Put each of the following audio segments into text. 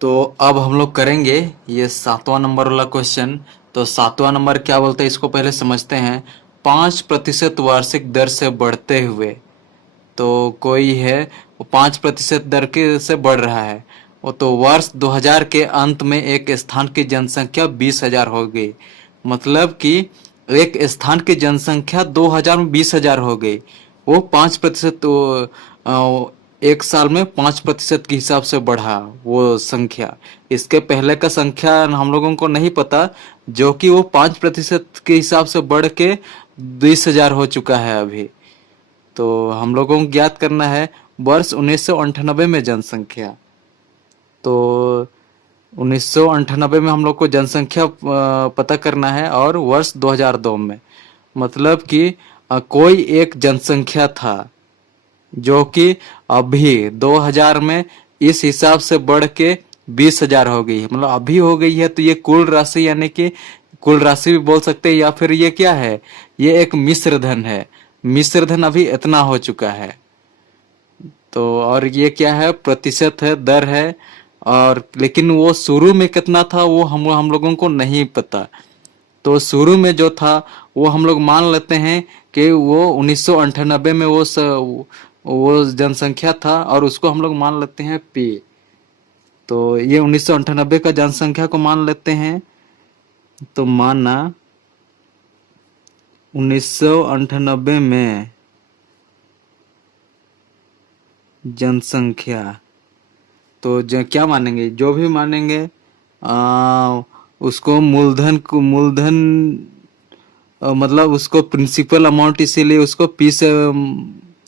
तो अब हम लोग करेंगे ये 7वां नंबर वाला क्वेश्चन। तो 7वां नंबर क्या बोलते हैं इसको पहले समझते हैं। 5% वार्षिक दर से बढ़ते हुए, तो कोई है वो 5% दर के से बढ़ रहा है। वो तो वर्ष 2000 के अंत में एक स्थान की जनसंख्या 20,000 हो गई। मतलब कि एक स्थान की जनसंख्या 2000 में 20,000 हो गई। वो 5%, एक साल में 5% के हिसाब से बढ़ा वो संख्या। इसके पहले का संख्या हम लोगों को नहीं पता, जो कि वो 5% के हिसाब से बढ़ के 20,000 हो चुका है अभी। तो हम लोगों को ज्ञात करना है वर्ष 1998 में जनसंख्या। तो 1998 में हम लोग को जनसंख्या पता करना है, और वर्ष 2002 में, मतलब कि कोई एक जनसंख्या था जो कि अभी 2000 में इस हिसाब से बढ़ के 20,000 हो गई है। मतलब अभी हो गई है, तो ये कुल राशि, यानी कि कुल राशि भी बोल सकते हैं, या फिर ये क्या है, ये एक मिश्र धन है। मिश्र धन अभी इतना हो चुका है। तो और ये क्या है, प्रतिशत है, दर है। और लेकिन वो शुरू में कितना था वो हम लोगों को नहीं पता। तो शुरू में जो था वो हम लोग मान लेते हैं कि वो 1998 में वो जनसंख्या था, और उसको हम लोग मान लेते हैं पी। तो ये 1998 का जनसंख्या को मान लेते हैं। तो माना 1998 में जनसंख्या, तो क्या मानेंगे, जो भी मानेंगे उसको मूलधन, मतलब उसको प्रिंसिपल अमाउंट, इसीलिए उसको पी से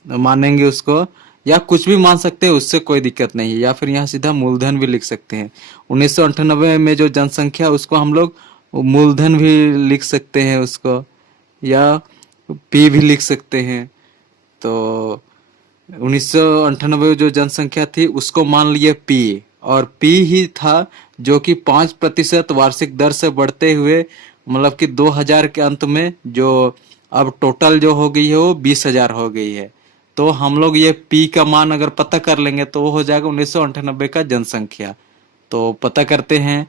मानेंगे उसको। या कुछ भी मान सकते हैं, उससे कोई दिक्कत नहीं है, या फिर यहाँ सीधा मूलधन भी लिख सकते हैं। 1998 में जो जनसंख्या, उसको हम लोग मूलधन भी लिख सकते हैं उसको, या पी भी लिख सकते हैं। तो 1998 जो जनसंख्या थी उसको मान लिए पी, और पी ही था जो कि 5% वार्षिक दर से बढ़ते हुए, मतलब कि 2000 के अंत में जो अब टोटल जो हो गई है वो 20,000 हो गई है। तो हम लोग ये पी का मान अगर पता कर लेंगे तो वो हो जाएगा 1998 का जनसंख्या। तो पता करते हैं।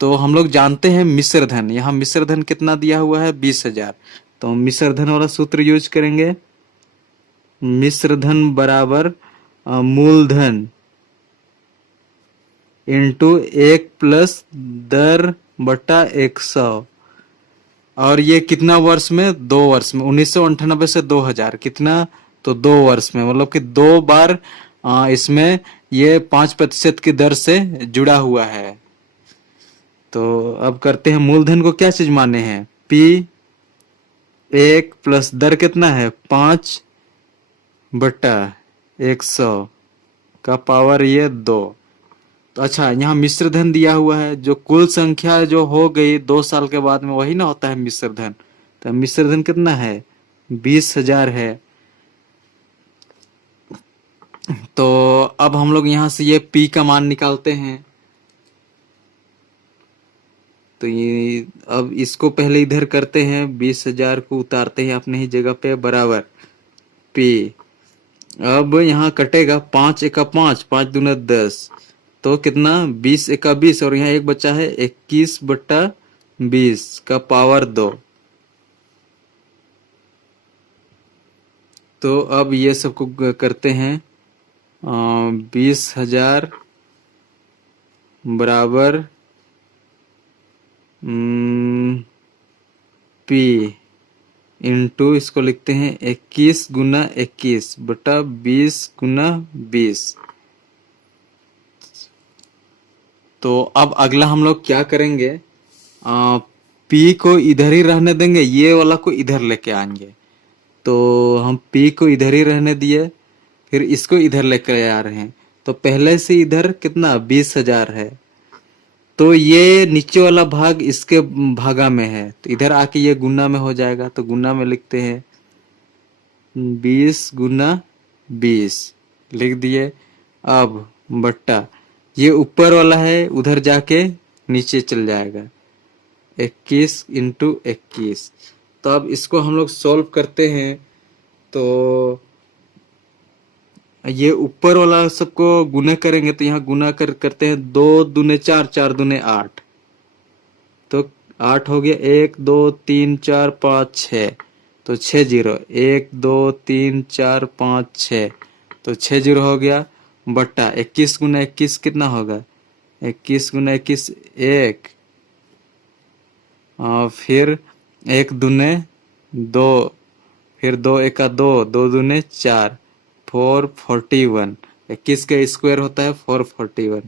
तो हम लोग जानते हैं मिश्र धन, यहाँ मिश्र धन कितना दिया हुआ है, 20,000। तो मिश्र धन वाला सूत्र यूज करेंगे। मिश्र धन बराबर मूलधन इंटू 1 + दर बटा 100। और ये कितना वर्ष में, 2 वर्ष में, 1998 से 2000 कितना, तो 2 वर्ष में, मतलब कि 2 बार इसमें ये 5% की दर से जुड़ा हुआ है। तो अब करते हैं, मूलधन को क्या चीज माने हैं, पी। 1 + दर कितना है, 5/100 का पावर ये 2। तो अच्छा, यहाँ मिश्र धन दिया हुआ है, जो कुल संख्या जो हो गई 2 साल के बाद में, वही ना होता है मिश्र धन। तो मिश्र धन कितना है, 20,000 है। तो अब हम लोग यहाँ से ये पी का मान निकालते हैं। तो ये अब इसको पहले इधर करते हैं, 20,000 को उतारते हैं अपने ही जगह पे, बराबर पी। अब यहाँ कटेगा, 5 × 5 = 5 × 2 = 10। तो कितना, 20 × 20, और यहाँ एक बचा है 21/20 का पावर 2। तो अब ये सबको करते हैं, 20,000 बराबर पी इंटू, इसको लिखते हैं 21 × 21/20 × 20। तो अब अगला हम लोग क्या करेंगे, पी को इधर ही रहने देंगे, ये वाला को इधर लेके आएंगे। तो हम पी को इधर ही रहने दिए, फिर इसको इधर लेकर आ रहे हैं। तो पहले से इधर कितना, 20,000 है। तो ये नीचे वाला भाग इसके भागा में है, तो इधर आके ये गुना में हो जाएगा। तो गुना में लिखते हैं 20 × 20 लिख दिए। अब बट्टा, ये ऊपर वाला है, उधर जाके नीचे चल जाएगा, 21 × 21। तो अब इसको हम लोग सॉल्व करते हैं। तो ये ऊपर वाला सबको गुना करेंगे तो यहाँ गुना करते हैं, 2 दूने 4, 4 दूने 8, तो 8 हो गया, 1 2 3 4 5 6, तो 6 जीरो, 1 2 3 4 5 6, तो 6 जीरो हो गया, बट्टा 21 गुना 21 कितना होगा, 21 गुना 21 1, और फिर 1 दूने 2, फिर 2 एका 2, 2 दूने 4, 441, 21 का स्क्वायर होता है 441।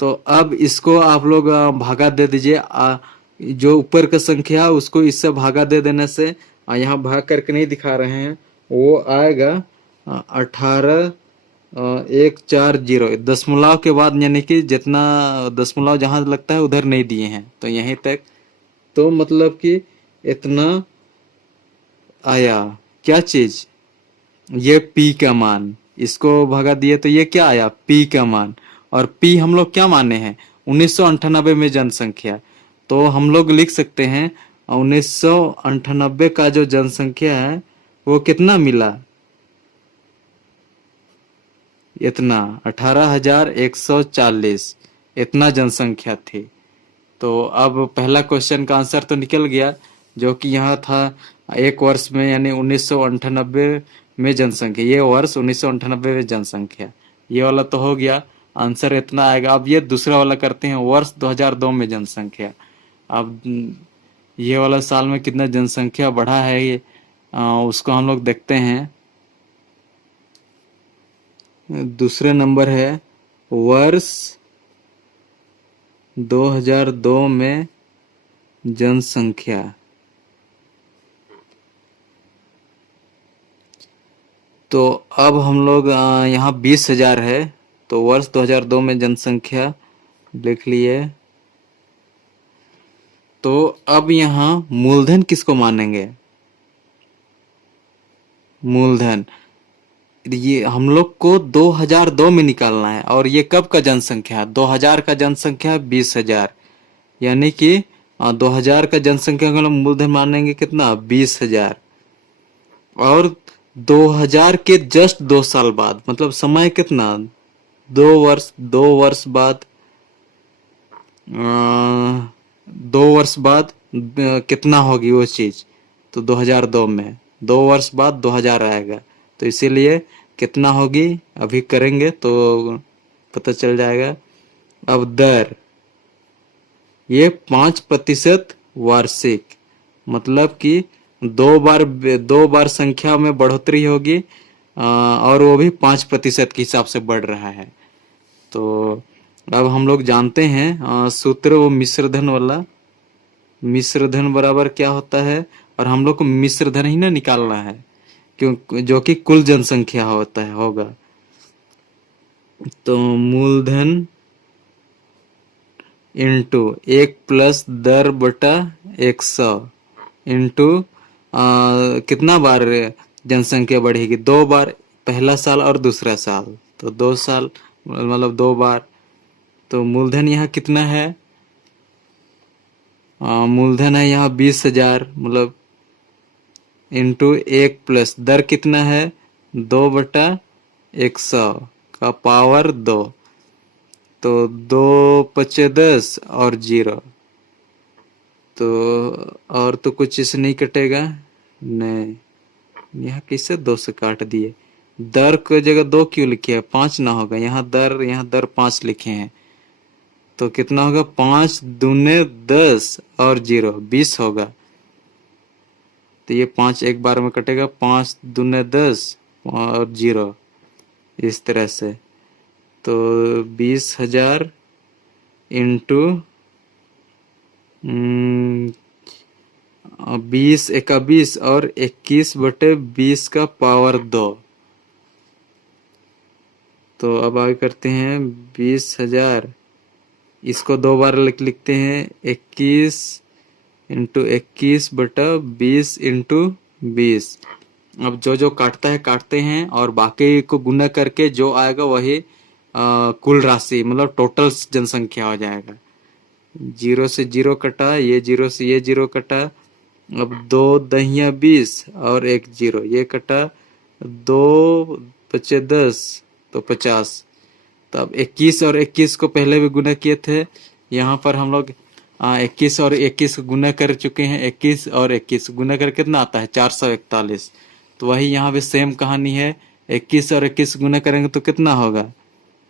तो अब इसको आप लोग भागा दे दीजिए, जो ऊपर का संख्या उसको इससे भागा दे देने से, यहाँ भाग करके नहीं दिखा रहे हैं, वो आएगा 18 140, दशमलव के बाद, यानी कि जितना दशमलव जहां लगता है उधर नहीं दिए हैं, तो यहीं तक, तो मतलब कि इतना आया क्या चीज, ये पी का मान, इसको भगा दिए तो ये क्या आया, पी का मान। और पी हम लोग क्या माने हैं, 1998 में जनसंख्या, तो हम लोग लिख सकते हैं 1998 का जो जनसंख्या है वो कितना मिला, इतना 18,140, इतना जनसंख्या थी। तो अब पहला क्वेश्चन का आंसर तो निकल गया, जो कि यहाँ था एक वर्ष में, यानी 1998 में जनसंख्या, ये वर्ष 1998 में जनसंख्या, ये वाला तो हो गया, आंसर इतना आएगा। अब ये दूसरा वाला करते हैं, वर्ष 2002 में जनसंख्या। अब ये वाला साल में कितना जनसंख्या बढ़ा है, ये उसको हम लोग देखते हैं। दूसरे नंबर है वर्ष 2002 में जनसंख्या, तो अब हम लोग यहाँ 20,000 है, तो वर्ष 2002 में जनसंख्या लिख लिए। तो अब यहाँ मूलधन किसको मानेंगे, मूलधन ये हम लोग को 2002 में निकालना है, और ये कब का जनसंख्या, 2000 का जनसंख्या 20,000, यानी कि 2000 का जनसंख्या का मूलधन मानेंगे कितना, 20,000, और 2000 के जस्ट 2 साल बाद, मतलब समय कितना, 2 वर्ष, 2 वर्ष बाद, 2 वर्ष बाद कितना होगी वो चीज, तो 2002 में 2 वर्ष बाद 2000 आएगा, तो इसीलिए कितना होगी अभी करेंगे तो पता चल जाएगा। अब दर, ये 5% वार्षिक, मतलब कि 2 बार संख्या में बढ़ोतरी होगी, और वो भी 5% के हिसाब से बढ़ रहा है। तो अब हम लोग जानते हैं सूत्र, वो मिश्रधन वाला, मिश्रधन बराबर क्या होता है, और हम लोग को मिश्रधन ही ना निकालना है, क्यों, जो कि कुल जनसंख्या होता है होगा। तो मूलधन इंटू 1 + दर बटा 100 इंटू कितना बार जनसंख्या बढ़ेगी, 2 बार, पहला साल और दूसरा साल, तो 2 साल मतलब 2 बार। तो मूलधन यहाँ कितना है, मूलधन है यहाँ 20,000, मतलब इंटू 1 + दर कितना है, 2/100 का पावर 2, तो 2×5 = 10 और 0, तो और तो कुछ इससे नहीं कटेगा, नहीं, यहाँ किससे 2 से काट दिए, दर की जगह 2 क्यों लिखे हैं, 5 ना होगा, यहाँ दर 5 लिखे हैं, तो कितना होगा, 5×2 = 10 और 0 20 होगा, तो ये 5 एक बार में कटेगा, 5×2 = 10 और 0, इस तरह से। तो 20,000 इंटू 20 एका 20 और 21/20 का पावर 2। तो अब आगे करते हैं 20,000, इसको 2 बार लिखते हैं, 21 इंटू 21/20 इंटू 20। अब जो जो काटता है काटते हैं, और बाकी को गुना करके जो आएगा वही कुल राशि, मतलब टोटल जनसंख्या हो जाएगा। 0 से 0 कटा, ये 0 से ये 0 कटा, अब 2 दहिया 20 और 1 0 ये कटा, 2 बचे 10 तो 50। तब 21 और 21 को पहले भी गुना किए थे। यहाँ पर हम लोग 21 और 21 गुना कर चुके हैं। 21 और 21 गुना कर कितना आता है 441। तो वही यहाँ भी सेम कहानी है। 21 और 21 गुना करेंगे तो कितना होगा,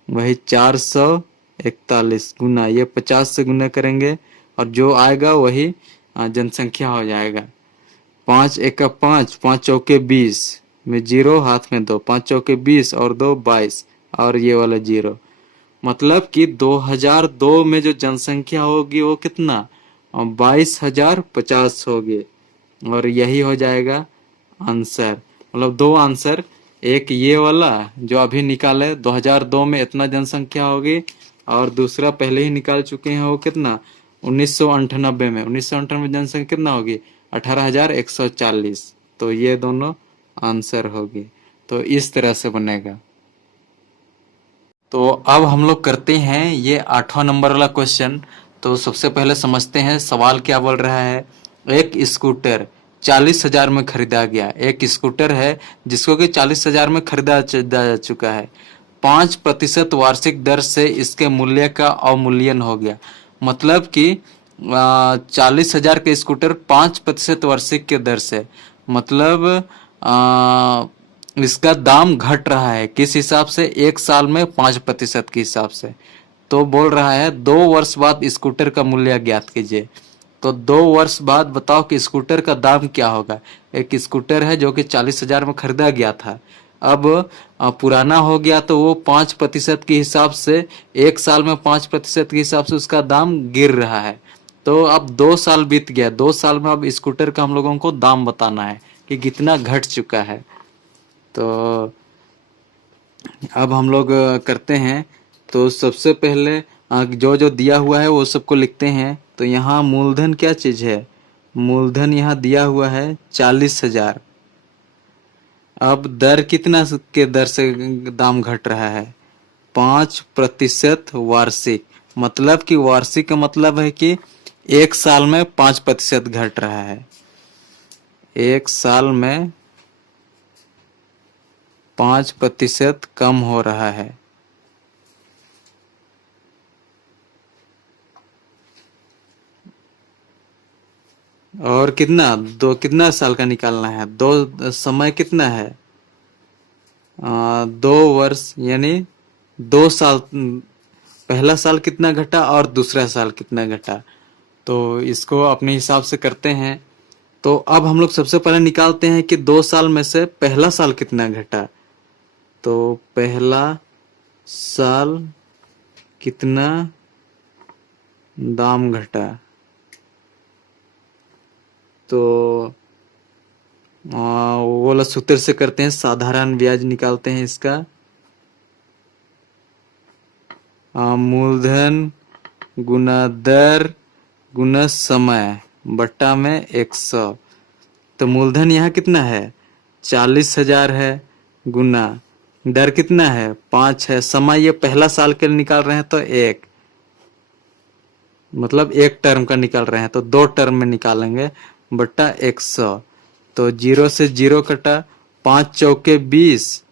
वही 441 गुना ये 50 से गुना करेंगे और जो आएगा वही जनसंख्या हो जाएगा। 5 एका 5, 5 चौके 20 में 0 हाथ में 2, 5 चौके 20 और 2 22 और ये वाला 0। मतलब कि 2002 में जो जनसंख्या होगी वो कितना 22,050 होगी और यही हो जाएगा आंसर। मतलब दो आंसर, एक ये वाला जो अभी निकाले 2002 में इतना जनसंख्या होगी और दूसरा पहले ही निकाल चुके हैं वो कितना 1998 में। 1998 में जनसंख्या कितना होगी 18,140। तो ये दोनों आंसर होगी। तो इस तरह से बनेगा। तो अब हम लोग करते हैं ये 8वां नंबर वाला क्वेश्चन। तो सबसे पहले समझते हैं सवाल क्या बोल रहा है। एक स्कूटर 40,000 में खरीदा गया। एक स्कूटर है जिसको कि 40,000 में खरीदा जा चुका है। 5% वार्षिक दर से इसके मूल्य का अवमूल्यन हो गया। मतलब कि 40,000 के स्कूटर 5% वार्षिक के दर से, मतलब इसका दाम घट रहा है। किस हिसाब से, एक साल में 5% के हिसाब से। तो बोल रहा है 2 वर्ष बाद स्कूटर का मूल्य ज्ञात कीजिए। तो 2 वर्ष बाद बताओ कि स्कूटर का दाम क्या होगा। एक स्कूटर है जो कि 40,000 में खरीदा गया था, अब पुराना हो गया तो वो 5% के हिसाब से, एक साल में 5% के हिसाब से उसका दाम गिर रहा है। तो अब 2 साल बीत गया, 2 साल में अब स्कूटर का हम लोगों को दाम बताना है कि कितना घट चुका है। तो अब हम लोग करते हैं। तो सबसे पहले जो जो दिया हुआ है वो सबको लिखते हैं। तो यहाँ मूलधन क्या चीज है, मूलधन यहाँ दिया हुआ है 40,000। अब दर कितना के दर से दाम घट रहा है 5% वार्षिक। मतलब कि वार्षिक का मतलब है कि एक साल में 5% घट रहा है। एक साल में 5% कम हो रहा है। और कितना साल का निकालना है, दो समय कितना है 2 वर्ष, यानी 2 साल। पहला साल कितना घटा और दूसरा साल कितना घटा, तो इसको अपने हिसाब से करते हैं। तो अब हम लोग सबसे पहले निकालते हैं कि 2 साल में से पहला साल कितना घटा। तो पहला साल कितना दाम घटा, तो वो वाला सूत्र से करते हैं, साधारण ब्याज निकालते हैं इसका। मूलधन गुना दर गुना समय बट्टा में 100। तो मूलधन यहाँ कितना है 40,000 है, गुना दर कितना है 5 है, समय ये पहला साल के लिए निकाल रहे हैं तो 1, मतलब 1 टर्म का निकाल रहे हैं तो 2 टर्म में निकालेंगे, बट्टा 100। तो 0 से 0 कटा, 5 चौके 20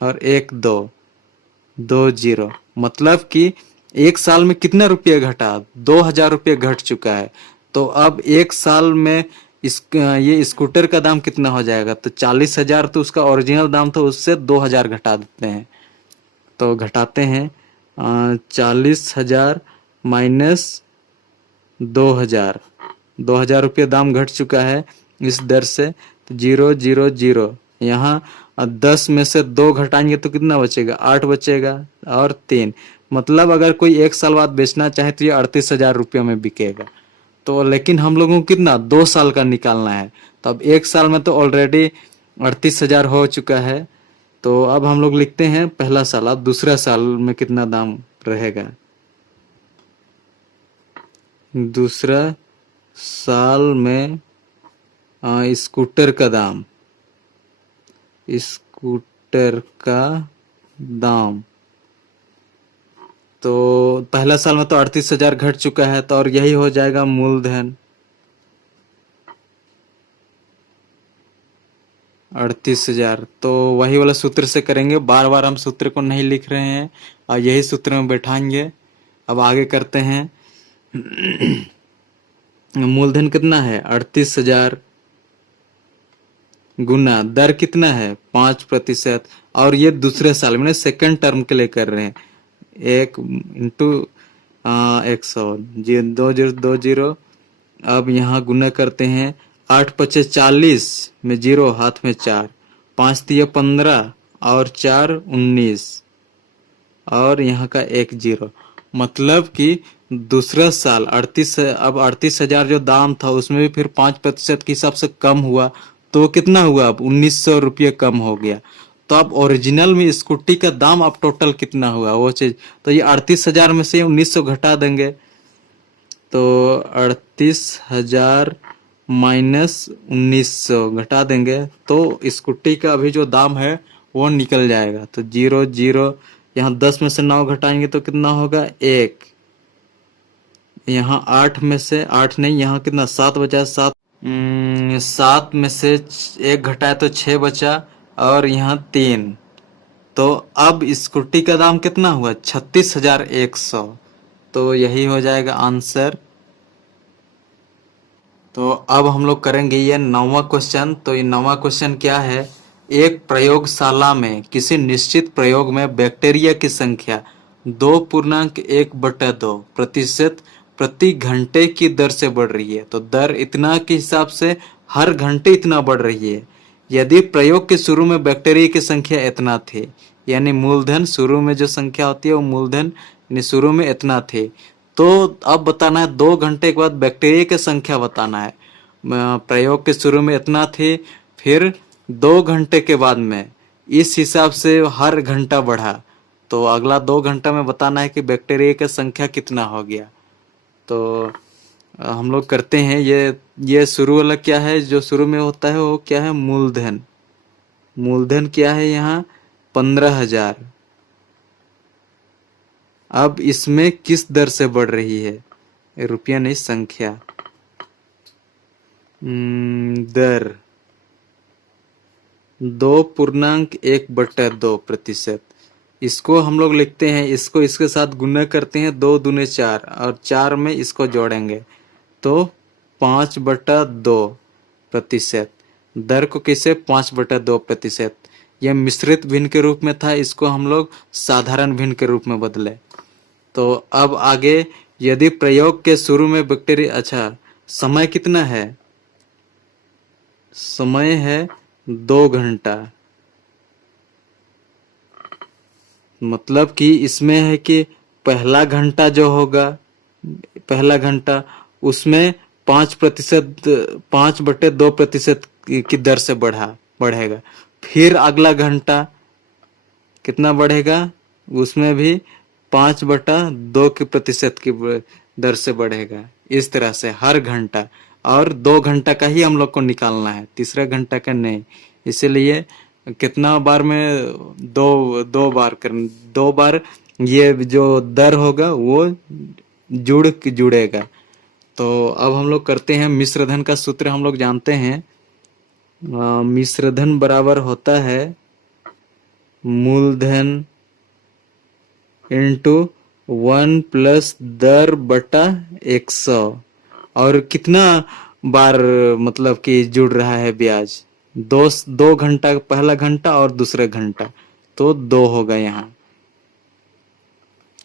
और 1 2 0। मतलब कि एक साल में कितना रुपया घटा, 2,000 रुपये घट चुका है। तो अब एक साल में ये स्कूटर का दाम कितना हो जाएगा, तो 40,000 तो उसका ओरिजिनल दाम था, उससे 2,000 घटा देते हैं। तो घटाते हैं 40,000 माइनस 2,000, 2,000 रुपये दाम घट चुका है इस दर से। तो 0 0 0, यहाँ 10 में से 2 घटाएंगे तो कितना बचेगा 8 बचेगा और 3। मतलब अगर कोई एक साल बाद बेचना चाहे तो ये 38,000 रुपये में बिकेगा। तो लेकिन हम लोगों को कितना 2 साल का निकालना है। तो अब एक साल में तो ऑलरेडी 38,000 हो चुका है। तो अब हम लोग लिखते हैं पहला साल। अब दूसरा साल में कितना दाम रहेगा, दूसरा साल में स्कूटर का दाम, स्कूटर का दाम। तो पहला साल में तो 38,000 घट चुका है, तो और यही हो जाएगा मूलधन 38,000। तो वही वाला सूत्र से करेंगे, बार बार हम सूत्र को नहीं लिख रहे हैं और यही सूत्र में बैठाएंगे। अब आगे करते हैं। मूलधन कितना है 38,000 गुना दर कितना है 5%। और ये दूसरे साल में सेकंड टर्म के लिए कर रहे हैं। 1 × 100 2020। अब यहाँ गुना करते हैं। 8×5 = 40 में 0 हाथ में 4, 5×3 = 15 और 4 = 19 और यहाँ का 1 0। मतलब कि दूसरा साल 38, अब 38,000 जो दाम था उसमें भी फिर 5% के हिसाब से कम हुआ, तो कितना हुआ अब 1,900 रुपये कम हो गया। तो अब ओरिजिनल में स्कूटी का दाम अब टोटल कितना हुआ वो चीज, तो ये 38,000 में से 1,900 घटा देंगे। तो 38,000 माइनस 1,900 घटा देंगे तो स्कूटी का अभी जो दाम है वो निकल जाएगा। तो 0 0, यहाँ 10 में से 9 घटाएंगे तो कितना होगा 1। यहाँ 8 में से 8 नहीं, यहाँ कितना 7 बचा, 7 7 में से 1 घटाया तो 6 बचा और यहाँ 3। तो अब स्कूटी का दाम कितना हुआ 36,100। तो यही हो जाएगा आंसर। तो अब हम लोग करेंगे ये 9वां क्वेश्चन। तो ये 9वां क्वेश्चन क्या है, एक प्रयोगशाला में किसी निश्चित प्रयोग में बैक्टीरिया की संख्या 2.1/2% प्रति घंटे की दर से बढ़ रही है। तो दर इतना के हिसाब से हर घंटे इतना बढ़ रही है। यदि प्रयोग के शुरू में बैक्टीरिया की संख्या इतना थी, यानी मूलधन शुरू में जो संख्या होती है वो मूलधन शुरू में इतना थे, तो अब बताना है 2 घंटे के बाद बैक्टीरिया की संख्या बताना है। प्रयोग के शुरू में इतना थी, फिर 2 घंटे के बाद में इस हिसाब से हर घंटा बढ़ा, तो अगला 2 घंटा में बताना है कि बैक्टीरिया की संख्या कितना हो गया। तो हम लोग करते हैं। ये शुरू वाला क्या है, जो शुरू में होता है वो क्या है मूलधन। मूलधन क्या है यहाँ 15,000। अब इसमें किस दर से बढ़ रही है, रुपया नहीं संख्या, दर 2.1/2%। इसको हम लोग लिखते हैं, इसको इसके साथ गुना करते हैं, 2 दूने 4 और 4 में इसको जोड़ेंगे तो 5/2%। दर को किसे 5/2%। यह मिश्रित भिन्न के रूप में था, इसको हम लोग साधारण भिन्न के रूप में बदले। तो अब आगे, यदि प्रयोग के शुरू में बैक्टीरिया, अच्छा समय कितना है, समय है 2 घंटा। मतलब कि इसमें है कि पहला घंटा जो होगा, पहला घंटा उसमें 5%, 5/2% की दर से बढ़ेगा। फिर अगला घंटा कितना बढ़ेगा, उसमें भी 5/2% की दर से बढ़ेगा। इस तरह से हर घंटा, और 2 घंटा का ही हम लोग को निकालना है, तीसरा घंटा का नहीं। इसीलिए कितना बार में दो बार करना, 2 बार ये जो दर होगा वो जुड़ेगा। तो अब हम लोग करते हैं मिश्रधन का सूत्र हम लोग जानते हैं। मिश्रधन बराबर होता है मूलधन इंटू 1 प्लस दर बटा 100। और कितना बार मतलब कि जुड़ रहा है ब्याज, 2 घंटा, पहला घंटा और दूसरा घंटा, तो 2 होगा यहाँ।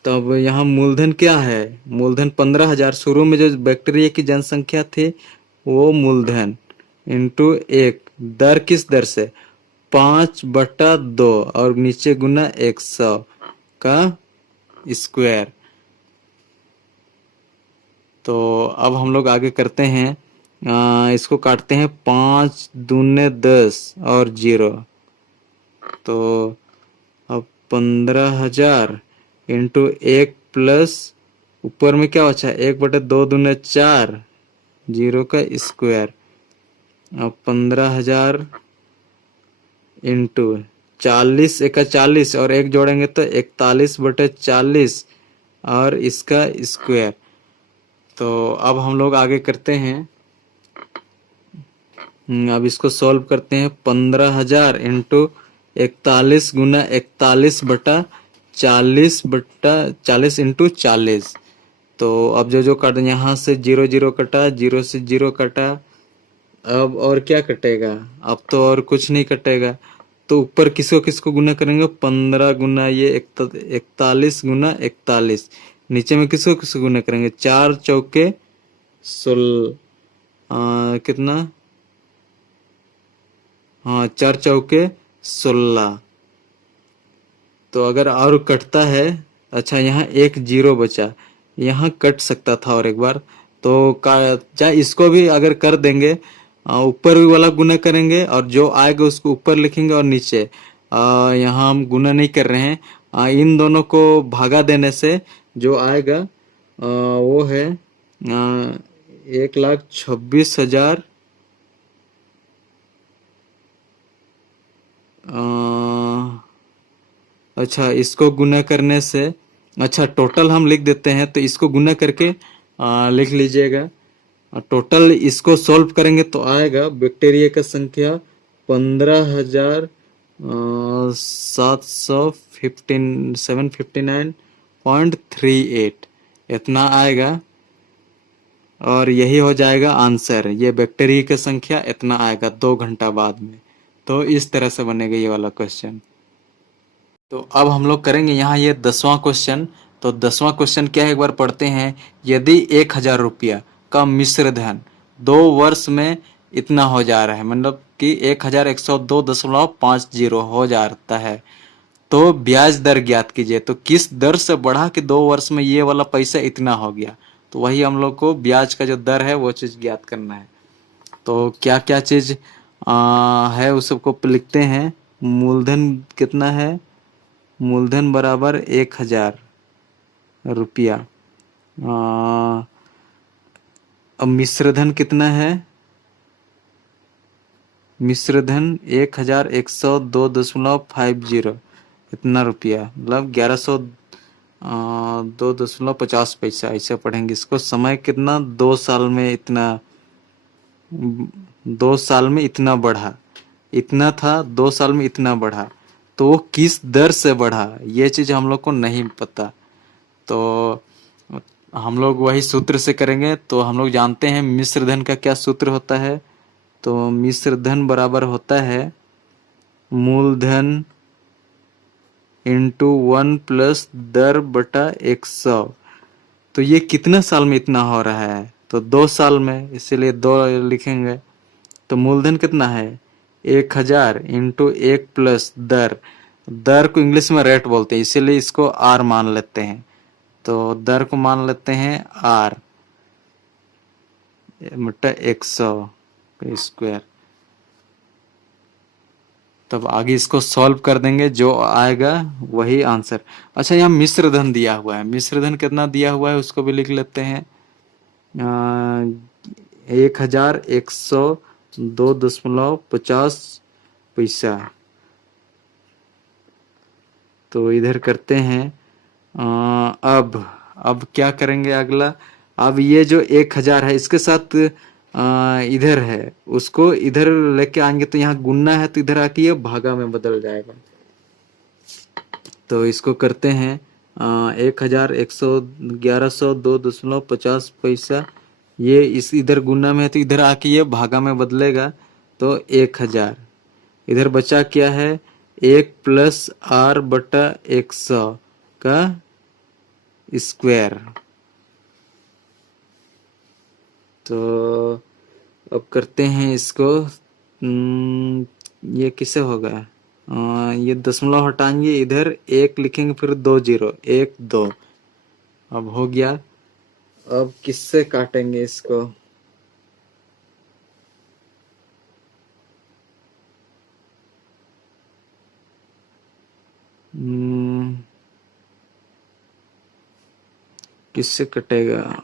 तब यहाँ मूलधन क्या है, मूलधन 15,000, शुरू में जो बैक्टीरिया की जनसंख्या थी वो मूलधन इंटू 1, दर किस दर से 5/2 और नीचे गुना 100 का स्क्वायर। तो अब हम लोग आगे करते हैं, इसको काटते हैं, 5 दूने 10 और 0। तो अब 15,000 इंटू 1 प्लस ऊपर में क्या बचा 1/2 दूने 4, 0 का स्क्वायर। अब 15,000 इंटू 40, 1 और 1 जोड़ेंगे तो 41/40 और इसका स्क्वायर। तो अब हम लोग आगे करते हैं। अब इसको सॉल्व करते हैं। 15,000 इंटू 41 गुना 41/40 इंटू 40। तो अब जो कट, यहाँ से 0 0 कटा, 0 से 0 कटा। अब और क्या कटेगा? अब तो और कुछ नहीं कटेगा। तो ऊपर किसको किसको गुना करेंगे? 15 गुना ये 41 गुना 41। नीचे में किसको किसको गुना करेंगे? 4 चौके 16। कितना? हाँ, 4 चौके 16। तो अगर और कटता है, अच्छा यहाँ एक जीरो बचा, यहाँ कट सकता था और एक बार। तो का चाहे इसको भी अगर कर देंगे, ऊपर भी वाला गुना करेंगे और जो आएगा उसको ऊपर लिखेंगे और नीचे। यहाँ हम गुना नहीं कर रहे हैं। इन दोनों को भागा देने से जो आएगा वो है 1,26,000। अच्छा, इसको गुना करने से, अच्छा टोटल हम लिख देते हैं, तो इसको गुना करके लिख लीजिएगा। टोटल इसको सॉल्व करेंगे तो आएगा बैक्टीरिया का संख्या 15,759.38 इतना आएगा। और यही हो जाएगा आंसर। ये बैक्टीरिया की संख्या इतना आएगा 2 घंटा बाद में। तो इस तरह से बनेगा ये वाला क्वेश्चन। तो अब हम लोग करेंगे यहाँ ये 10वां क्वेश्चन। तो 10वां क्वेश्चन क्या है, एक बार पढ़ते हैं। यदि 1,000 रुपया का मिश्र धन 2 वर्ष में इतना हो जा रहा है, मतलब कि 1,102.50 हो जाता है, तो ब्याज दर ज्ञात कीजिए। तो किस दर से बढ़ा कि 2 वर्ष में ये वाला पैसा इतना हो गया। तो वही हम लोग को ब्याज का जो दर है वो चीज़ ज्ञात करना है। तो क्या क्या चीज़ है उस सबको लिखते हैं। मूलधन कितना है? मूलधन बराबर 1,000 रुपया। अब मिश्रधन कितना है? मिश्रधन 1,102.50 इतना रुपया, मतलब 1,102.50 ऐसे पढ़ेंगे इसको। समय कितना? 2 साल में इतना, 2 साल में इतना बढ़ा। इतना था, 2 साल में इतना बढ़ा। तो वो किस दर से बढ़ा, ये चीज हम लोग को नहीं पता। तो हम लोग वही सूत्र से करेंगे। तो हम लोग जानते हैं मिश्रधन का क्या सूत्र होता है। तो मिश्रधन बराबर होता है मूलधन इंटू 1 प्लस दर बटा 100। तो ये कितना साल में इतना हो रहा है? तो 2 साल में, इसीलिए 2 लिखेंगे। तो मूलधन कितना है? 1,000 इंटू 1 प्लस दर। दर को इंग्लिश में रेट बोलते हैं, इसीलिए इसको आर मान लेते हैं। तो दर को मान लेते हैं आर बटा 100 स्क्वायर। तब आगे इसको सॉल्व कर देंगे, जो आएगा वही आंसर। अच्छा, यहाँ मिश्र धन दिया हुआ है। मिश्र धन कितना दिया हुआ है उसको भी लिख लेते हैं। 1,102.50। तो इधर करते हैं। अब क्या करेंगे अगला। अब ये जो 1,000 है इसके साथ इधर है, उसको इधर लेके आएंगे। तो यहाँ गुना है तो इधर आके ये भागा में बदल जाएगा। तो इसको करते हैं 1,111,2.50। ये इस इधर गुना में है तो इधर आके ये भागा में बदलेगा। तो 1,000 इधर बचा क्या है? 1 प्लस आर बटा 100 का स्क्वायर। तो अब करते हैं इसको। ये किसे होगा? ये दशमलव हटाएंगे, इधर 1 लिखेंगे, फिर 2 0, 1 2। अब हो गया। अब किससे काटेंगे इसको? किससे कटेगा?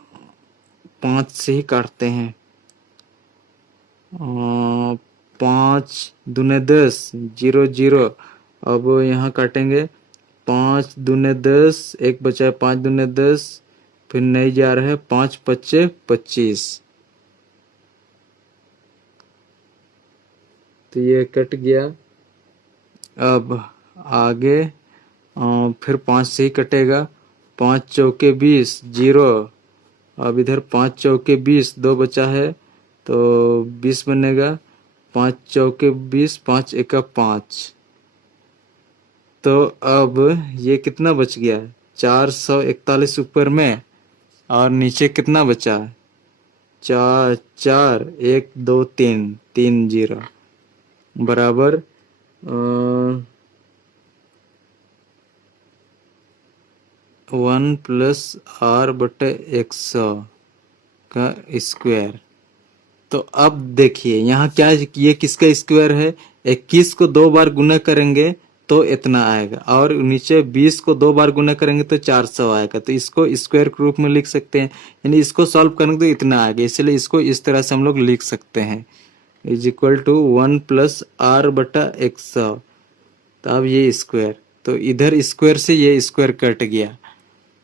5 से ही काटते हैं। 5 दूने 10, 0 0। अब यहाँ काटेंगे। 5 दूने 10, एक बचा है। 5 दूने 10, फिर नहीं जा रहा है। 5 पच्चे 25। तो ये कट गया। अब आगे फिर 5 से ही कटेगा। 5 चौके 20, 0। अब इधर 5 चौके 20, 2 बचा है तो 20 बनेगा। 5 चौके 20, 5 एका 5। तो अब ये कितना बच गया? 441 ऊपर में, और नीचे कितना बचा? 4 4 1 2 3 3 0 बराबर 1 प्लस आर बटे 100 का स्क्वायर। तो अब देखिए यहाँ क्या, ये किसका स्क्वायर है? 21 को 2 बार गुना करेंगे तो इतना आएगा, और नीचे 20 को 2 बार गुना करेंगे तो 400 आएगा। तो इसको स्क्वायर के रूप में लिख सकते हैं, यानी इसको सॉल्व करेंगे तो इतना आएगा, इसलिए इसको इस तरह से हम लोग लिख सकते हैं, is equal to 1 plus R बटा 100। तो अब ये स्क्वायर, तो इधर स्क्वायर से ये स्क्वायर कट गया।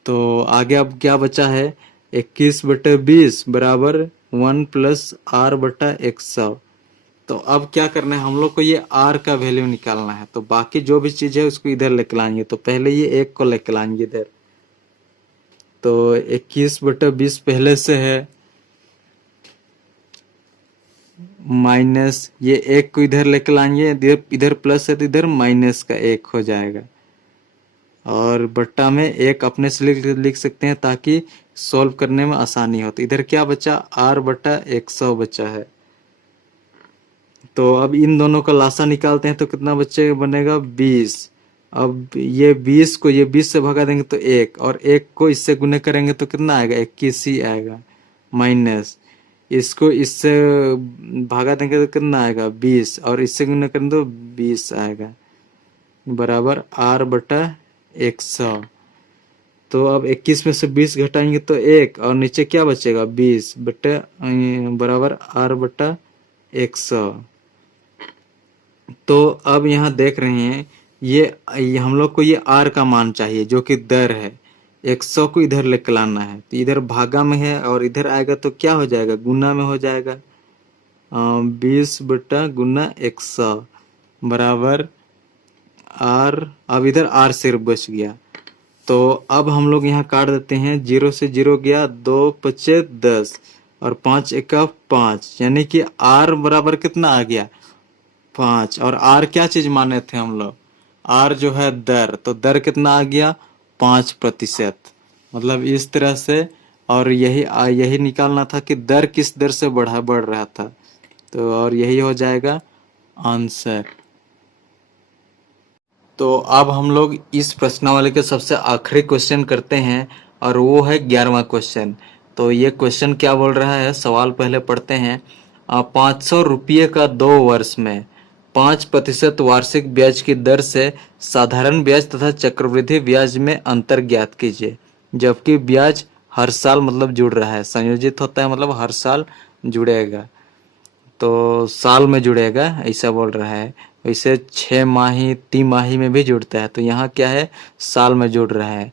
तो आगे अब क्या बचा है? 21 बटे 20 बराबर 1 प्लस आर बटा 100। तो अब क्या करना है हम लोग को? ये आर का वैल्यू निकालना है। तो बाकी जो भी चीज है उसको इधर लेके लाएंगे। तो पहले ये 1 को लेके लाएंगे इधर। तो 21 बटे 20 पहले से है, माइनस ये 1 को इधर लेके लाएंगे, इधर प्लस है तो इधर माइनस का 1 हो जाएगा, और बट्टा में 1 अपने से लिख सकते हैं ताकि सॉल्व करने में आसानी हो। तो इधर क्या बचा? आर बटा 100 बचा है। तो अब इन दोनों का लासा निकालते हैं तो कितना बच्चे बनेगा? 20। अब ये 20 को ये 20 से भगा देंगे तो 1, और 1 को इससे गुने करेंगे तो कितना आएगा? 21 ही आएगा, माइनस इसको इससे भागा देंगे तो कितना आएगा? 20, और इससे गुना करेंगे तो 20 आएगा, बराबर आर बटा 100। तो अब 21 में से 20 घटाएंगे तो 1, और नीचे क्या बचेगा? 20 बटे बराबर आर बटा 100। तो अब यहाँ देख रहे हैं ये हम लोग को ये आर का मान चाहिए जो कि दर है। 100 को इधर लेकर लाना है, तो इधर भागा में है और इधर आएगा तो क्या हो जाएगा? गुना में हो जाएगा। 20 बटा गुना 100 बराबर आर। अब इधर आर सिर्फ बच गया, तो अब हम लोग यहाँ काट देते हैं। 0 से 0 गया, 2 पचे 10, और 5 एका 5, यानी कि आर बराबर कितना आ गया? 5। और आर क्या चीज माने थे हम लोग? आर जो है दर, तो दर कितना आ गया? 5%। मतलब इस तरह से, और यही निकालना था कि दर किस दर से बढ़ रहा था। तो और यही हो जाएगा आंसर। तो अब हम लोग इस प्रश्नावली के सबसे आखिरी क्वेश्चन करते हैं, और वो है 11वां क्वेश्चन। तो ये क्वेश्चन क्या बोल रहा है? सवाल पहले पढ़ते हैं। 500 रुपये का 2 वर्ष में 5% वार्षिक ब्याज की दर से साधारण ब्याज तथा चक्रवृद्धि ब्याज में अंतर ज्ञात कीजिए, जबकि ब्याज हर साल मतलब जुड़ रहा है, संयोजित होता है मतलब हर साल जुड़ेगा, तो साल में जुड़ेगा ऐसा बोल रहा है। वैसे 6 माही, तिमाही में भी जुड़ता है, तो यहाँ क्या है? साल में जुड़ रहा है।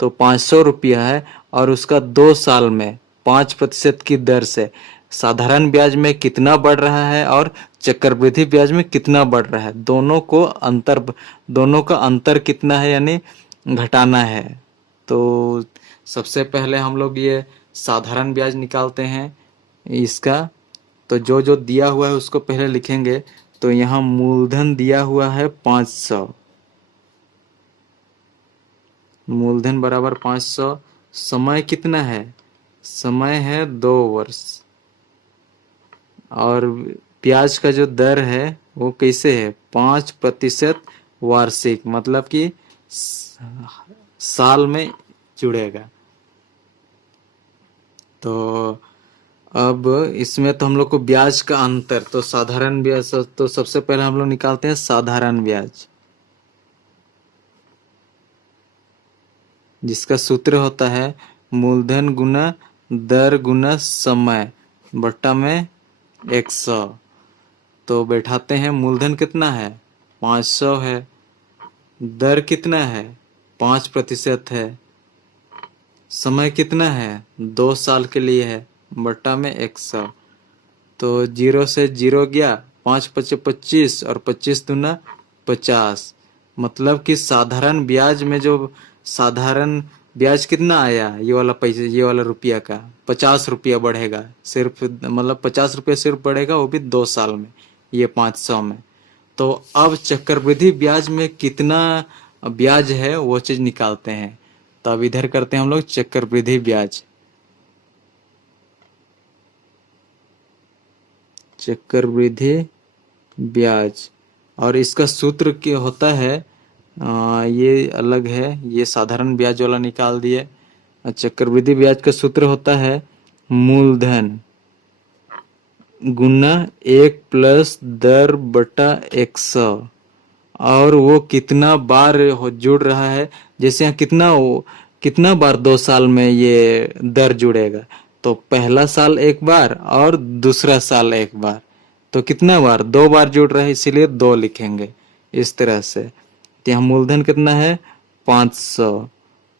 तो 500 रुपया है, और उसका 2 साल में 5% की दर से साधारण ब्याज में कितना बढ़ रहा है और चक्रवृद्धि ब्याज में कितना बढ़ रहा है, दोनों का अंतर कितना है, यानी घटाना है। तो सबसे पहले हम लोग ये साधारण ब्याज निकालते हैं इसका। तो जो जो दिया हुआ है उसको पहले लिखेंगे। तो यहाँ मूलधन दिया हुआ है 500, मूलधन बराबर 500। समय कितना है? समय है 2 वर्ष। और ब्याज का जो दर है वो कैसे है? 5% वार्षिक, मतलब कि साल में जुड़ेगा। तो अब इसमें तो हम लोग को ब्याज का अंतर, तो साधारण ब्याज, तो सबसे पहले हम लोग निकालते हैं साधारण ब्याज, जिसका सूत्र होता है मूलधन गुना दर गुना समय बट्टा में 100। तो बैठाते हैं, मूलधन कितना है? 500 है, दर कितना है? 5% है, समय कितना है? 2 साल के लिए है, बट्टा में 100। तो 0 से 0 गया, 5 पचे 25 और 25 दूना 50। मतलब कि साधारण ब्याज में जो साधारण ब्याज कितना आया, ये वाला पैसे, ये वाला रुपया का 50 रुपया बढ़ेगा सिर्फ, मतलब 50 रुपया सिर्फ बढ़ेगा, वो भी 2 साल में, ये 500 में। तो अब चक्रवृद्धि ब्याज में कितना ब्याज है वो चीज निकालते हैं। तो अब इधर करते हैं हम लोग चक्रवृद्धि ब्याज। चक्रवृद्धि ब्याज, और इसका सूत्र क्या होता है, ये अलग है, ये साधारण ब्याज वाला निकाल दिए। चक्रवृद्धि ब्याज का सूत्र होता है मूलधन गुना 1 प्लस दर बटा 100, और वो कितना बार जुड़ रहा है। जैसे यहाँ कितना बार 2 साल में ये दर जुड़ेगा, तो पहला साल एक बार और दूसरा साल एक बार, तो कितना बार, 2 बार जुड़ रहा है, इसीलिए 2 लिखेंगे इस तरह से। तो यहाँ मूलधन कितना है 500,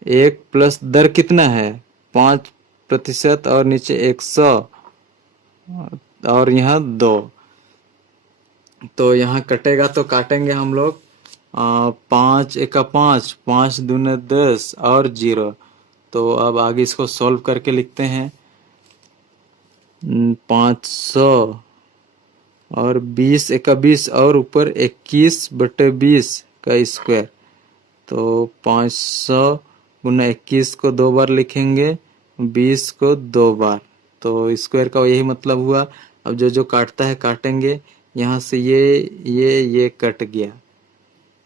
1 प्लस दर कितना है 5% और नीचे 100 और यहाँ 2। तो यहाँ कटेगा तो काटेंगे हम लोग 5 एका 5, 5 दूने 10 और 0। तो अब आगे इसको सॉल्व करके लिखते हैं 500 और 20 एका 20 और ऊपर 21/20 का स्क्वायर। तो 500 गुना 21 को 2 बार लिखेंगे, 20 को 2 बार, तो स्क्वायर का यही मतलब हुआ। अब जो जो काटता है काटेंगे, यहाँ से ये कट गया।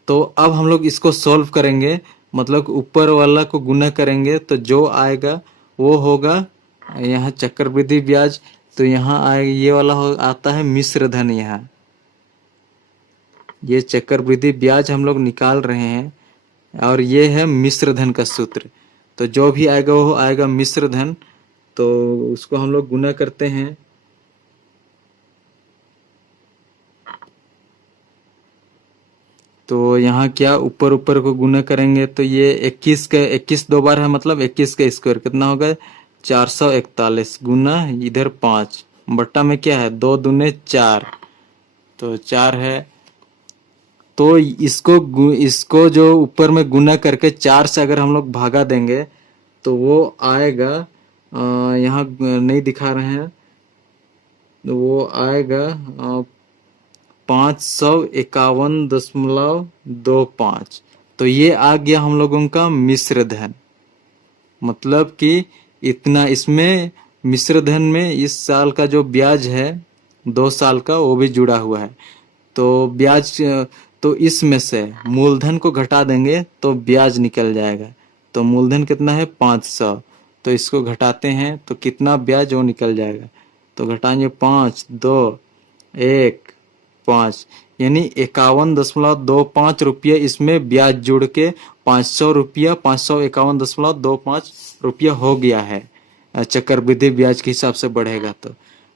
तो अब हम लोग इसको सॉल्व करेंगे, मतलब ऊपर वाला को गुना करेंगे, तो जो आएगा वो होगा यहाँ चक्रवृद्धि ब्याज। तो यहाँ आएगा ये वाला आता है मिश्र धन। यहाँ ये चक्रवृद्धि ब्याज हम लोग निकाल रहे हैं, और ये है मिश्र धन का सूत्र। तो जो भी आएगा वो आएगा मिश्र धन, तो उसको हम लोग गुना करते हैं। तो यहाँ क्या ऊपर ऊपर को गुना करेंगे, तो ये 21 2 बार है, मतलब 21 का स्क्वायर कितना होगा 441 गुना इधर 5 बट्टा में क्या है 2 दूने 4, तो 4 है। तो इसको जो ऊपर में गुना करके 4 से अगर हम लोग भागा देंगे तो वो आएगा, यहाँ नहीं दिखा रहे हैं, तो वो आएगा 551.25। तो ये आ गया हम लोगों का मिश्र धन। मतलब कि इतना इसमें मिश्र धन में इस साल का जो ब्याज है 2 साल का वो भी जुड़ा हुआ है। तो ब्याज, तो इसमें से मूलधन को घटा देंगे तो ब्याज निकल जाएगा। तो मूलधन कितना है 500, तो इसको घटाते हैं तो कितना ब्याज वो निकल जाएगा। तो घटाएंगे 5 2 1 5, यानी 51.25 रुपया इसमें ब्याज जुड़ के 500 रुपया 551.25 रुपया हो गया है। चक्रवृद्धि ब्याज के हिसाब से बढ़ेगा। तो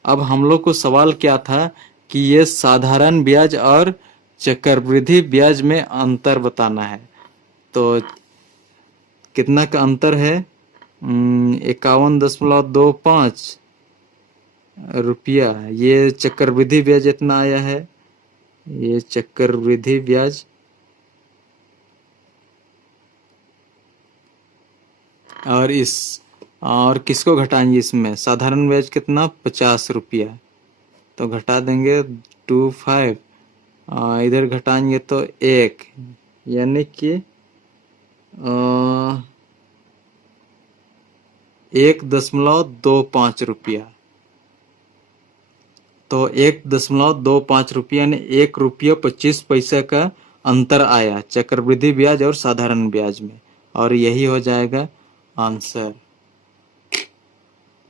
अब हम लोग को सवाल क्या था कि ये साधारण ब्याज और चक्रवृद्धि ब्याज में अंतर बताना है। तो कितना का अंतर है 51.25 रुपया, ये चक्रवृद्धि ब्याज इतना आया है, ये चक्रवृद्धि ब्याज। और किसको घटाएंगे, इसमें साधारण ब्याज कितना 50 रुपया, तो घटा देंगे 25, इधर घटाएंगे तो 1, यानी कि 1.25 रुपया। तो 1.25 रुपया यानी 1 रुपया 25 पैसा का अंतर आया चक्रवृद्धि ब्याज और साधारण ब्याज में, और यही हो जाएगा आंसर।